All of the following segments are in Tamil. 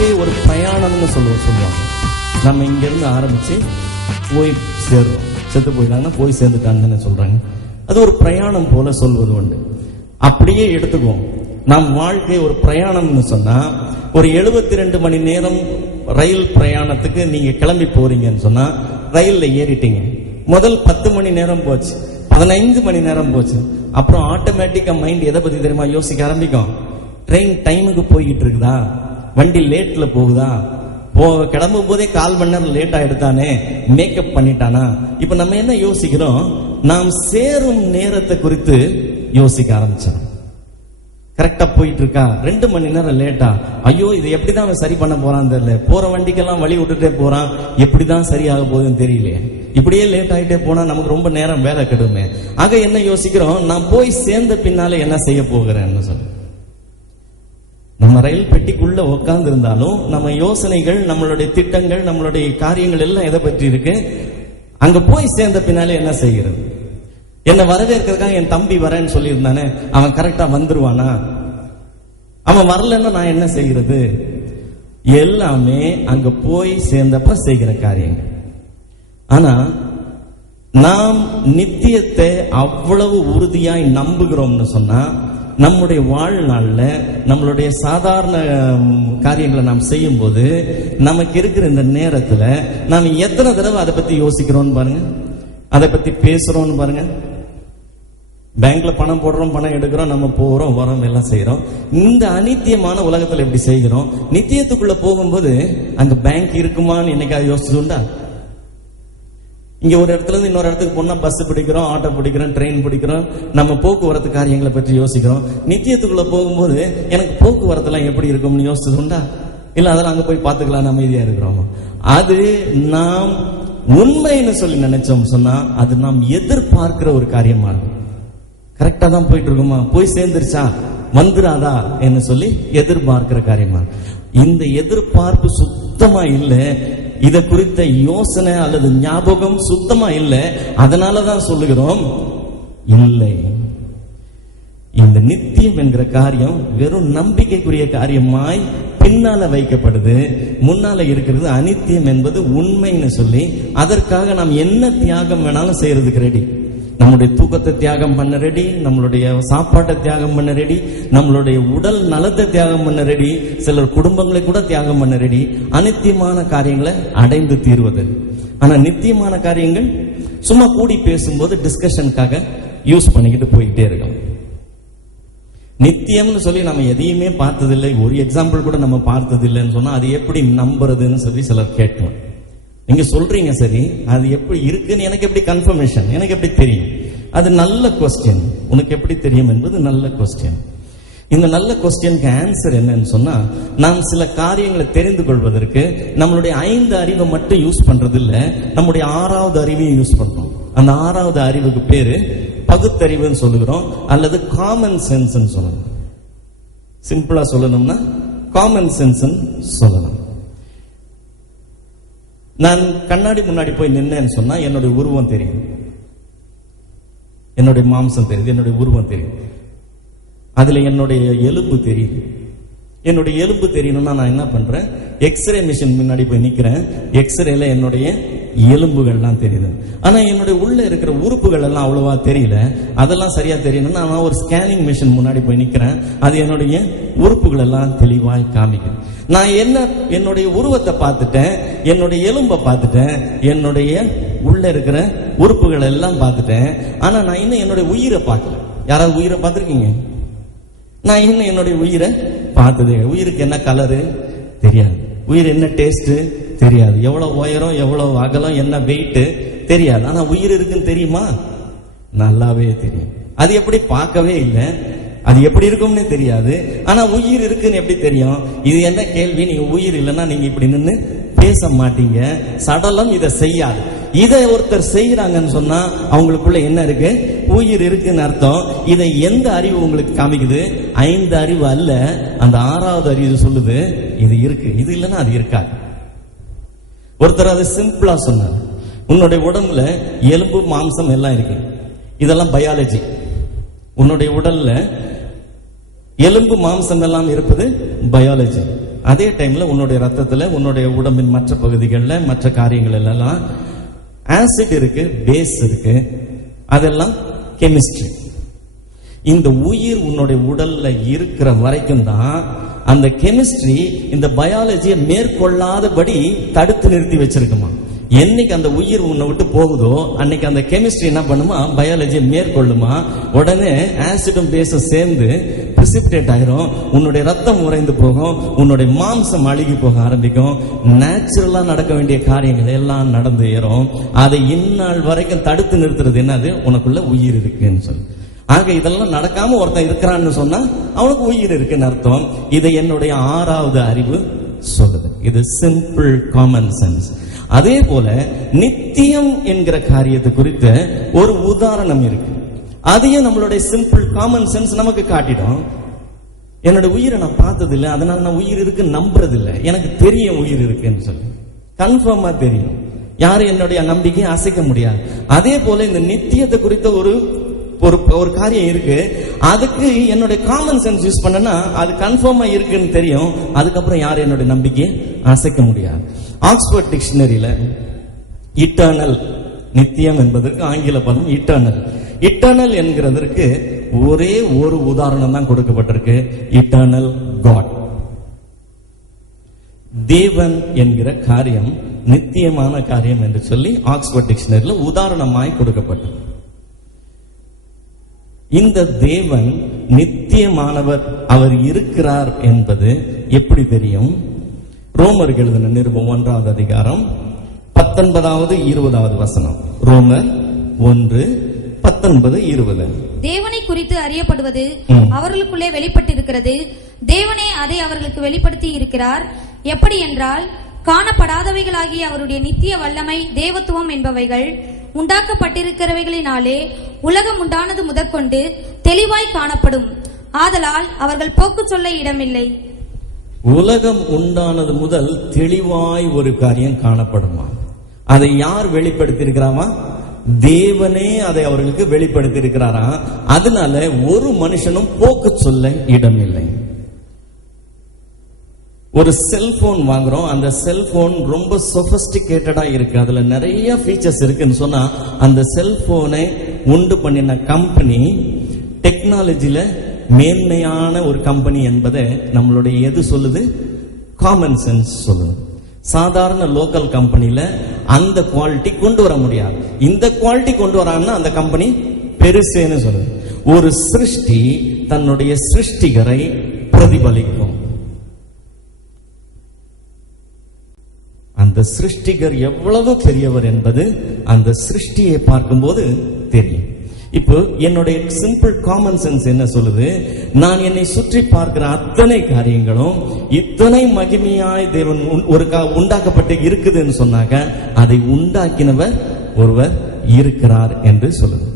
வாழ்க்கை ஒரு பிரயாணம்னு சொல்லுவாங்க. நம்ம இங்கிருந்து ஆரம்பிச்சு போய் சேரும். செத்து போயிட்டாங்கன்னா போய் சேர்ந்துட்டாங்கன்னு சொல்றாங்க. அது ஒரு பிரயாணம் போல சொல்வது உண்டு. அப்படியே எடுத்துக்குவோம். நம் வாழ்க்கை ஒரு பிரயாணம்னு சொன்னா, ஒரு 72 மணி நேரம் ரயில் பிரயாணத்துக்கு நீங்க கிளம்பி போறீங்கன்னு சொன்னா, ரயில்ல ஏறிட்டீங்க. முதல் 10 மணி நேரம் போச்சு, 15 மணி நேரம் போச்சு. அப்புறம் ஆட்டோமேட்டிக்கா மைண்ட் எதை பத்தி தெரியுமா யோசிக்க ஆரம்பிக்கும்? ட்ரெயின் டைமுக்கு போய்கிட்டு இருக்குதா, வண்டி லேட்ல போகுதா, கிளம்பும் போதே 1/4 மணி நேரம் லேட் ஆயிடுத்தானே, மேக்கப் பண்ணிட்டானா. இப்ப நம்ம என்ன யோசிக்கிறோம்? நாம் சேரும் நேரத்தை குறித்து யோசிக்க ஆரம்பிச்சோம். கரெக்டா போயிட்டு இருக்கா, 2 மணி நேரம் லேட்டா, ஐயோ இது எப்படிதான் அவன் சரி பண்ண போறான்னு தெரியல, போற வண்டிக்கெல்லாம் வழி விட்டுட்டே போறான், எப்படிதான் சரியாக போகுதுன்னு தெரியலையே, இப்படியே லேட் ஆகிட்டே போனா நமக்கு ரொம்ப நேரம் வேலை கெடுமே. ஆக என்ன யோசிக்கிறோம்? நான் போய் சேர்ந்த பின்னால என்ன செய்ய போகிறேன்னு சொல்லு. நம்ம ரயில் பெட்டிக்குள்ள உட்கார்ந்து இருந்தாலும் நம்ம யோசனைகள், நம்மளுடைய திட்டங்கள், நம்மளுடைய காரியங்கள் எல்லாம் எதை பற்றி இருக்கு? அங்க போய் சேர்ந்த பின்னாலே என்ன செய்கிறது? என்ன வரவேற்கிறதுக்காக என் தம்பி வரேன்னு சொல்லியிருந்தானே, அவன் கரெக்டா வந்துருவானா? அவன் வரலன்னா நான் என்ன செய்கிறது? எல்லாமே அங்க போய் சேர்ந்தப்ப செய்கிற காரியங்கள். ஆனா நாம் நித்தியத்தை அவ்வளவு உறுதியாய் நம்புகிறோம்னு சொன்னா, நம்முடைய வாழ்நாள்ல நம்மளுடைய சாதாரண காரியங்களை நாம் செய்யும் போது நமக்கு இருக்கிற இந்த நேரத்துல நாம் எத்தனை தடவை அதை பத்தி யோசிக்கிறோம்னு பாருங்க, அதை பத்தி பேசுறோம்னு பாருங்க. பேங்க்ல பணம் போடுறோம், பணம் எடுக்கிறோம், நம்ம போறோம் வரோம் எல்லாம் செய்யறோம். இந்த அநித்தியமான உலகத்துல எப்படி செய்கிறோம்? நித்தியத்துக்குள்ள போகும்போது அங்க பேங்க் இருக்குமான்னு என்னைக்காவது யோசிச்சுண்டா? இங்க ஒரு இடத்துல இருந்து இன்னொரு இடத்துக்கு போனா பஸ் பிடிக்கிறோம், ஆட்டோ பிடிக்கிறோம், ட்ரெயின் பிடிக்கிறோம், நம்ம போக்குவரத்து காரியங்களை பற்றி யோசிக்கிறோம். நித்தியத்துக்குள்ள போகும்போது எனக்கு போக்குவரத்து எல்லாம் எப்படி இருக்கும்னு யோசிச்சதுண்டா? இல்ல அதெல்லாம் அங்க போய் பார்த்துக்கலாம் அமைதியா இருக்கிறோம். அது நாம் உண்மைன்னு சொல்லி நினைச்சோம் சொன்னா அது நாம் எதிர்பார்க்கிற ஒரு காரியமா இருக்கும். கரெக்டா தான் போயிட்டு இருக்குமா, போய் சேர்ந்துருச்சா, வந்துராதா என்று சொல்லி எதிர்பார்க்கிற காரியமா. இந்த எதிர்பார்ப்பு சுத்தமா இல்லை, இத குறித்த யோசனை அல்லது ஞாபகம் சுத்தமா இல்லை. அதனாலதான் சொல்லுகிறோம், இல்லை, இந்த நித்தியம் என்கிற காரியம் வெறும் நம்பிக்கைக்குரிய காரியமாய் பின்னால வைக்கப்படுது. முன்னால இருக்கிறது அநித்தியம் என்பது உண்மைன்னு சொல்லி அதற்காக நாம் என்ன தியாகம் வேணாலும் செய்யறதுக்கு ரெடி. நம்முடைய தூக்கத்தை தியாகம் பண்ண ரெடி, நம்மளுடைய சாப்பாட்டை தியாகம் பண்ண ரெடி, நம்மளுடைய உடல் நலத்தை தியாகம் பண்ண ரெடி, சிலர் குடும்பங்களை கூட தியாகம் பண்ண ரெடி, அநித்தியமான காரியங்களை அடைந்து தீர்வது. ஆனா நித்தியமான காரியங்கள் சும்மா கூடி பேசும்போது டிஸ்கஷனுக்காக யூஸ் பண்ணிக்கிட்டு போயிட்டே இருக்கோம். நித்தியம்னு சொல்லி நம்ம எதையுமே பார்த்ததில்லை, ஒரு எக்ஸாம்பிள் கூட நம்ம பார்த்ததில்லைன்னு சொன்னா அது எப்படி நம்புறதுன்னு சொல்லி சிலர் கேட்கணும். நீங்க சொல்றீங்க சரி, அது எப்படி இருக்குன்னு எனக்கு எப்படி கன்ஃபர்மேஷன், எனக்கு எப்படி தெரியும்? அது நல்ல கொஸ்டின். உனக்கு எப்படி தெரியும் என்பது நல்ல கொஸ்டின். இந்த நல்ல கொஸ்டினுக்கு ஆன்சர் என்னன்னு சொன்னா, நாம் சில காரியங்களை தெரிந்து கொள்வதற்கு நம்மளுடைய 5 அறிவை மட்டும் யூஸ் பண்றது இல்ல, நம்முடைய 6வது அறிவையும் யூஸ் பண்றோம். அந்த 6வது அறிவுக்கு பேரு பகுத்தறிவுன்னு சொல்லுகிறோம், அல்லது காமன் சென்ஸ் சொல்லணும். சிம்பிளா சொல்லணும்னா காமன் சென்ஸ் சொல்லணும். நான் கண்ணாடி முன்னாடி போய் நின்னேன்னு சொன்னா என்னுடைய உருவம் தெரியும், என்னுடைய மாம்சம் தெரியுது, என்னுடைய உருவம் தெரியும், அதுல என்னுடைய எலும்பு தெரியுது. என்னுடைய எலும்பு தெரியணும்னா நான் என்ன பண்றேன்? எக்ஸ்ரே மிஷின் முன்னாடி போய் நிக்கிறேன், எக்ஸ்ரேல என்னுடைய எலும்புகள்லாம் தெரியுது. ஆனா என்னுடைய உள்ள இருக்கிற உறுப்புகள் எல்லாம் அவ்வளவா தெரியல. அதெல்லாம் சரியா தெரியணும்னா நான் ஒரு ஸ்கேனிங் மிஷின் முன்னாடி போய் நிக்கிறேன், அது என்னுடைய உறுப்புகள் எல்லாம் தெளிவாய் காமிக்கும். நான் என்னுடைய உருவத்தை பார்த்துட்டேன், என்னுடைய எலும்பை பார்த்துட்டேன், என்னுடைய உள்ள இருக்கிற உறுப்புகள் எல்லாம் பார்த்துட்டேன். ஆனா நான் இன்னும் என்னுடைய உயிரை பார்க்கல. யாராவது உயிரை பார்த்திருக்கீங்க? நான் இன்னும் என்னுடைய உயிரை பார்த்தது. உயிருக்கு என்ன கலரு தெரியாது, உயிர் என்ன டேஸ்ட் தெரியாது, எவ்வளவு உயரம், எவ்வளவு அகலம், என்ன வெயிட் தெரியாது. ஆனா உயிர் இருக்குன்னு தெரியுமா? நல்லாவே தெரியும். அது எப்படி பார்க்கவே இல்லை, அது எப்படி இருக்கும்னு தெரியாது. ஆனா உயிர் இருக்குன்னு எப்படி தெரியும்? இது என்ன கேள்வி? நீங்க உயிர் இல்லைன்னா நீங்க இப்படி நின்று பேச மாட்டீங்க. சடலம் இதை செய்யாது. இதை ஒருத்தர் செய்யறாங்கன்னு சொன்னா அவங்களுக்குள்ள என்ன இருக்கு? உயிர் இருக்குன்னு அர்த்தம். இதை எந்த அறிவு உங்களுக்கு காமிக்குது? 5 அறிவு அல்ல, அந்த 6வது அறிவு சொல்லுது இது இருக்கு, இது இல்லைன்னா அது இருக்காது. ஒருத்தர் அதை சிம்பிளா சொன்னார், உன்னுடைய உடம்புல எலும்பு மாம்சம் எல்லாம் இருக்கு, இதெல்லாம் பயாலஜி. உன்னுடைய உடல்ல எலும்பு மாம்சம் எல்லாம் இருப்பது பயாலஜி. அதே டைம்ல உன்னுடைய ரத்தத்துல, உன்னுடைய உடம்பின் மற்ற பகுதிகளில், மற்ற காரியங்கள் எல்லாம் ஆசிட் இருக்கு, பேஸ் இருக்கு, அதெல்லாம் கெமிஸ்ட்ரி. இந்த உயிர் உன்னுடைய உடல்ல இருக்கிற வரைக்கும் தான் அந்த கெமிஸ்ட்ரி இந்த பயாலஜியை மேற்கொள்ளாதபடி தடுத்து நிறுத்தி வச்சிருக்குமா. என்னைக்கு அந்த உயிர் உன்னை விட்டு போகுதோ அன்னைக்கு அந்த கெமிஸ்ட்ரி என்ன பண்ணுமா, பயாலஜியை மேற்கொள்ளுமா. உடனே ஆசிடும் பேஸும் சேர்ந்து பிரிசிபிடேட் ஆயிரும், உன்னுடைய ரத்தம் உறைந்து போகும், உன்னுடைய மாம்சம் அழுகி போக ஆரம்பிக்கும், நேச்சுரலா நடக்க வேண்டிய காரியங்கள் எல்லாம் நடந்து ஏறும். அதை இந்நாள் வரைக்கும் தடுத்து நிறுத்துறது என்னது, உனக்குள்ள உயிர் இருக்குன்னு சொல்லி. ஆக இதெல்லாம் நடக்காம ஒருத்தன் இருக்கிறான்னு சொன்னா அவனுக்கு உயிர் இருக்குன்னு அர்த்தம். இதை என்னுடைய 6வது அறிவு சொல்லுது. இது சிம்பிள் காமன் சென்ஸ். அதே போல நித்தியம் என்கிற காரியத்தை குறித்த ஒரு உதாரணம் இருக்கு. அதையும் நம்மளுடைய சிம்பிள் காமன் சென்ஸ் நமக்கு காட்டிடும். என்னோட உயிரை நான் பார்த்தது இல்லை, அதனால நான் உயிர் இருக்குன்னு நம்புறது இல்லை. எனக்கு தெரியும் உயிர் இருக்குன்னு சொல்லி, கன்ஃபார்மா தெரியும். யாரும் என்னுடைய நம்பிக்கையை அசைக்க முடியாது. அதே போல இந்த நித்தியத்தை குறித்த ஒரு காரியம் இருக்கு. அதுக்கு என்னுடைய காமன் சென்ஸ் யூஸ் பண்ணனா அது கன்ஃபார்மா இருக்குன்னு தெரியும். அதுக்கப்புறம் யாரும் என்னுடைய நம்பிக்கையை அசைக்க முடியாது. ஆக்ஸ்போர்ட் டிக்ஷனரியில இட்டர்னல், நித்தியம் என்பதற்கு ஆங்கில பதம் இட்டர்னல். இட்டர்னல் என்கிறதற்கு ஒரே ஒரு உதாரணம் தான் கொடுக்கப்பட்டிருக்கு, இட்டர்னல் காட். தேவன் என்கிற காரியம் நித்தியமான காரியம் என்று சொல்லி ஆக்ஸ்போர்ட் டிக்ஷனரியில உதாரணமாய் கொடுக்கப்பட்டது. இந்த தேவன் நித்தியமானவர், அவர் இருக்கிறார் என்பது எப்படி தெரியும்? ரோமருக்கு எழுதின நிருபம் 1வது அதிகாரம் 19வது 20வது வசனம். ரோமர் 1:19-20. தேவனை குறித்து அறியப்படுவது அவர்களுக்குள்ளே வெளிப்பட்டிருக்கிறது, தேவனே அதை அவர்களுக்கு வெளிப்படுத்தி இருக்கிறார். எப்படி என்றால், காணப்படாதவைகளாகிய அவருடைய நித்திய வல்லமை, தேவத்துவம் என்பவைகள் உண்டாக்கப்பட்டிருக்கிறவைகளினாலே உலகம் உண்டானது முதற்கொண்டு தெளிவாய் காணப்படும். ஆதலால் அவர்கள் போக்கு சொல்ல இடமில்லை. உலகம் உண்டானது முதல் தெளிவாய் ஒரு காரியம் காணப்படுமா? அதை யார் வெளிப்படுத்தியிருக்கிறாமா? தேவனே அதை அவர்களுக்கு வெளிப்படுத்தி இருக்கிறாரா. அதனால ஒரு மனுஷனும் போக்கு சொல்ல இடமில்லை. ஒரு செல்போன் வாங்குறோம், அந்த செல்போன் ரொம்ப சொபிஸ்டிகேட்டடா இருக்கு, அதுல நிறைய ஃபீச்சர்ஸ் இருக்குன்னு சொன்னா அந்த செல்போனை உண்டு பண்ணின கம்பெனி டெக்னாலஜில மேன்மையான ஒரு கம்பெனி என்பதை நம்மளுடைய எது சொல்லுது? காமன் சென்ஸ் சொல்லுது. சாதாரண லோக்கல் கம்பெனில அந்த குவாலிட்டி கொண்டு வர முடியாது. இந்த குவாலிட்டி கொண்டு வரான்னா அந்த கம்பெனி பெருசேன்னு சொல்லுது. ஒரு சிருஷ்டி தன்னுடைய சிருஷ்டிகரை பிரதிபலிக்கும். அந்த சிருஷ்டிகர் எவ்வளவு பெரியவர் என்பது அந்த சிருஷ்டியை பார்க்கும்போது தெரியும். இப்போ என்னுடைய சிம்பிள் காமன் சென்ஸ் என்ன சொல்லுது? நான் என்னை சுற்றி பார்க்கிற அத்தனை காரியங்களும் இத்தனை மகிமையாய் தேவன் உண்டாக்கப்பட்டு இருக்குதுன்னு சொன்னாக்க அதை உண்டாக்கினவர் ஒருவர் இருக்கிறார் என்று சொல்லுது.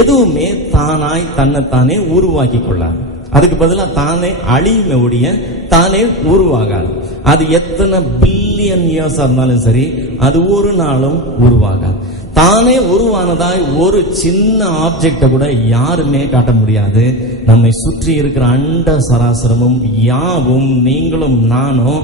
எதுவுமே தானாய் தன்னைத்தானே உருவாக்கி கொள்ளாது. அதுக்கு பதிலாக தானே அழியுமே ஒழிய தானே உருவாகாது. அது எத்தனை பில்லியன் இயர்ஸ் இருந்தாலும் சரி, அது ஒரு நாளும் உருவாகாது. தானே உருவானதாய் ஒரு சின்ன ஆப்ஜெக்ட கூட யாருமே காட்ட முடியாது. நம்மை சுற்றி இருக்கிற அண்ட சராசரமும் யாவும் நீங்களும் நானும்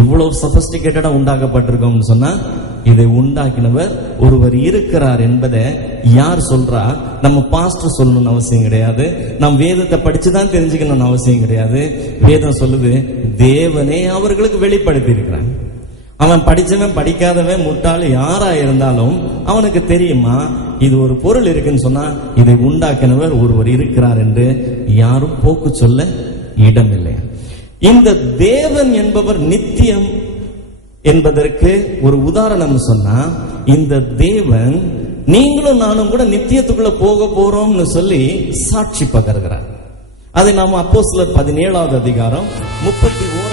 இவ்வளவு சொபிஸ்டிகேட்டடா உண்டாக்கப்பட்டிருக்கோம்னு சொன்னா இதை உண்டாக்கினவர் ஒருவர் இருக்கிறார் என்பதை யார் சொல்றா? நம்ம பாஸ்டர் சொல்லணும்னு அவசியம் கிடையாது, நம் வேதத்தை படிச்சுதான் தெரிஞ்சுக்கணும்னு அவசியம் கிடையாது. வேதம் சொல்லுது, தேவனே அவர்களுக்கு வெளிப்படுத்தி இருக்கிறாங்க. அவன் படிச்சவன் படிக்காதவன் முட்டாள் யாரா இருந்தாலும் அவனுக்கு தெரியுமா இது ஒரு பொருள் இருக்குன்னு சொன்னா இதை உண்டாக்கினவர் ஒருவர் இருக்கிறார் என்று யாரும் போக்கு சொல்ல இடமில்லை. இந்த தேவன் என்பவர் நித்தியம் என்பதற்கு ஒரு உதாரணம் சொன்னா, இந்த தேவன் நீங்களும் நானும் கூட நித்தியத்துக்குள்ள போக போறோம்னு சொல்லி சாட்சி பகர்கிறார். அதை நாம அப்போஸ்தலர் 17வது அதிகாரம் 31